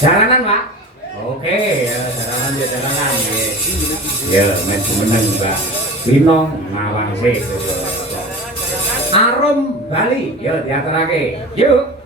Jalanan, Pak. Oke, ya, jalanan ya jalanan. Ya, men meneng, Pak. Winong Nawangse. Arum Bali, ya diaturake. Yuk.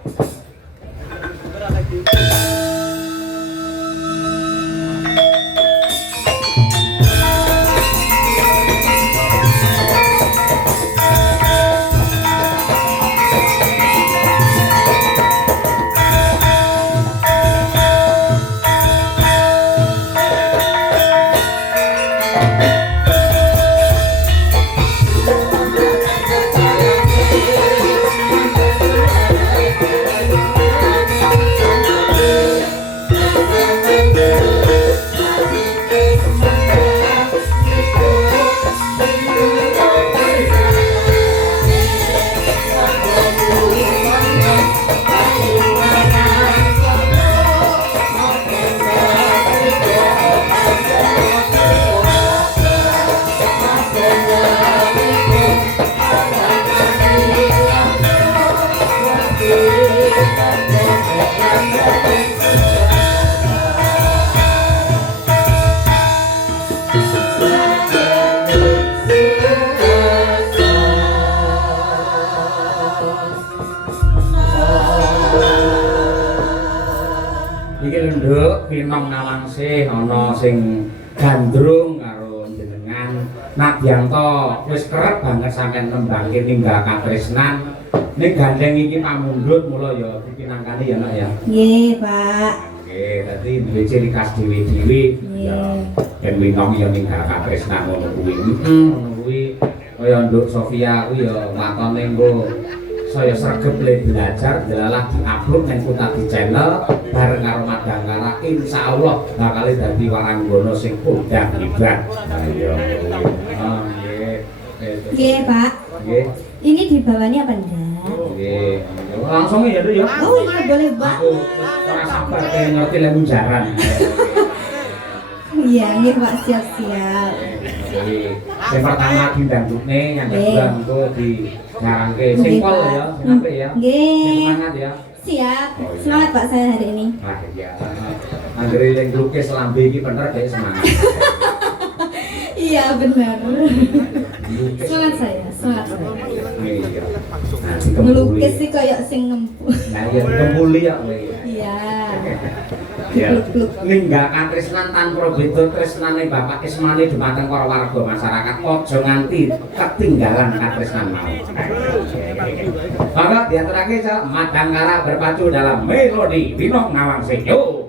Winong Nawangse ana sing gandrung karo jenengan Nadyanto wis kerep banget sampean nembangke ninggal katresnan ning gandeng iki pamundhut mula ya dipinangkani ya Nak ya. Nggih, Pak. Nggih, dadi duwe ciri khas dhewe-dhewe ya ben winong ya ninggal katresnan ngono kuwi. Ngono kuwi kaya Nduk Sofia kuwi ya matone nggo saya sregep le belajar delalah diupload nang Kutadi channel bareng karo Madangkara insyaallah bakal dadi waranggana sing kondang hebat. Iya. Oh nggih. Nggih, Pak. Nggih. Ini dibawani apa enggak? Nggih. Langsung ya ya. Oh iya boleh, Pak. Aku ora sabar pengen ngerti lemu jaran. Iya, nggih Pak, siap-siap. Yang pertama di dangdutne, yang kedua engko di ngarangke simpel ya, sampai ya. Nggih. Semangat ya. Siap. Semangat Pak saya hari ini. Wah iya. Anggere yang lukis lambe iki bener kayak semangat. Iya, benar. Semangat saya, semangat saya. Iya. Nah, Ngelukis sih kayak sing ngempu. Nah, iya kembuli ya kowe. Iya. Ya. Ninggal katresnan tanpa beda tresnane Bapak Ismani dumateng para warga masyarakat aja nganti ketinggalan katresnan mau. Maka diaturake Madangkara berpacu dalam melodi Winong Nawangse. Yo.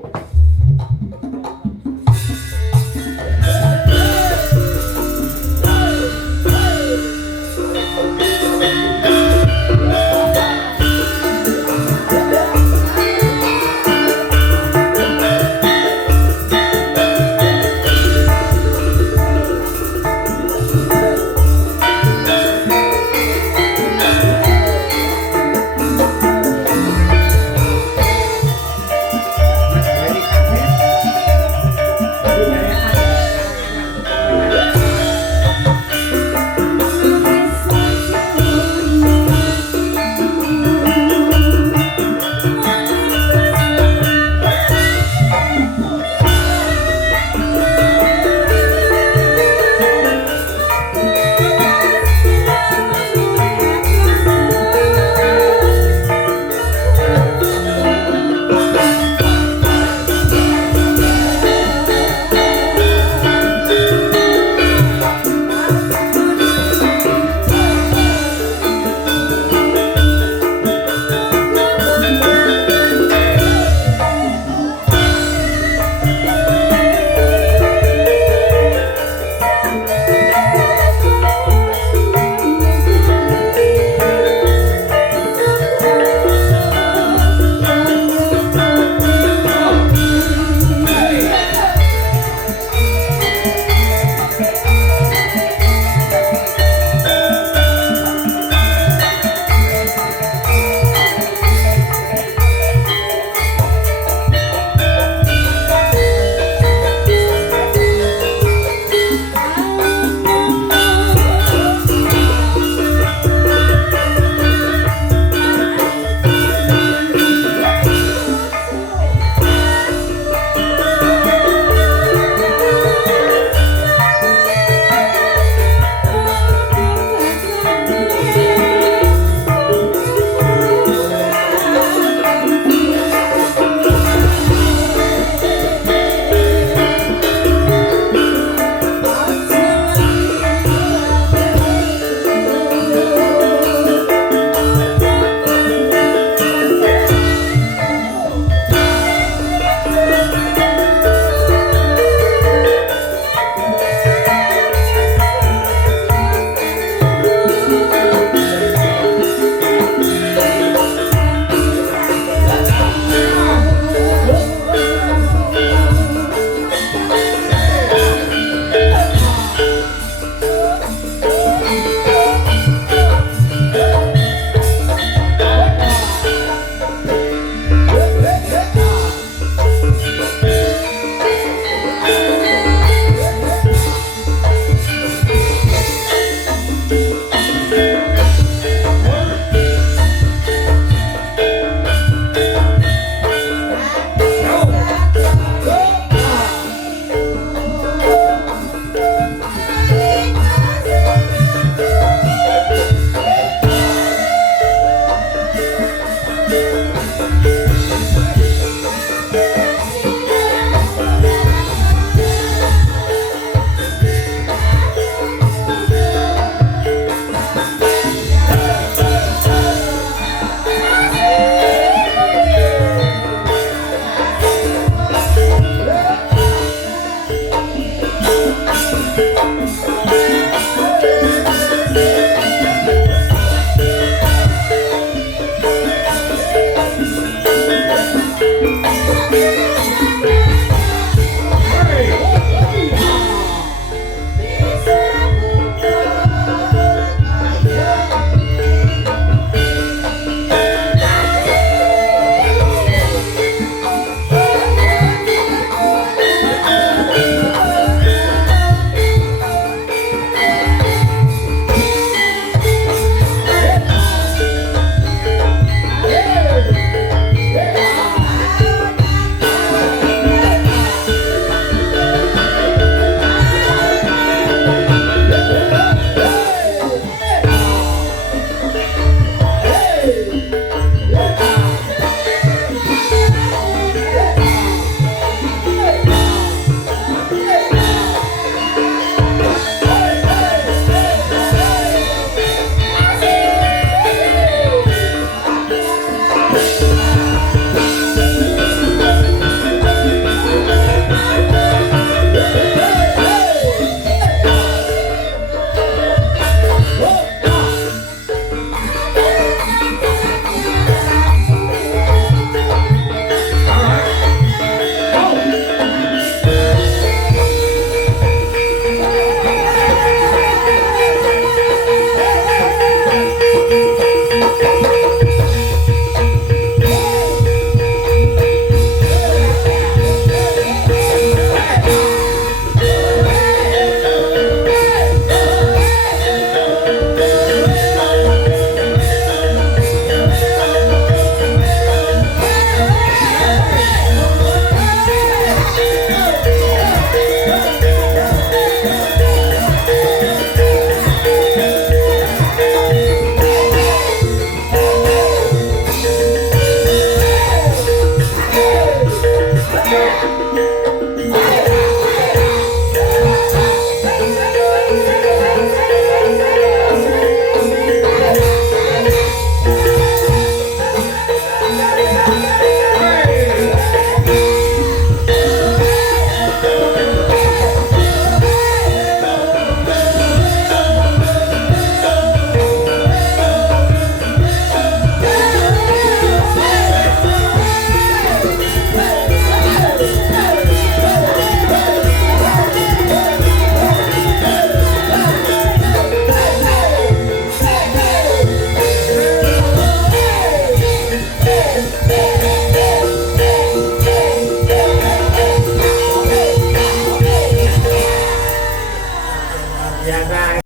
Pak.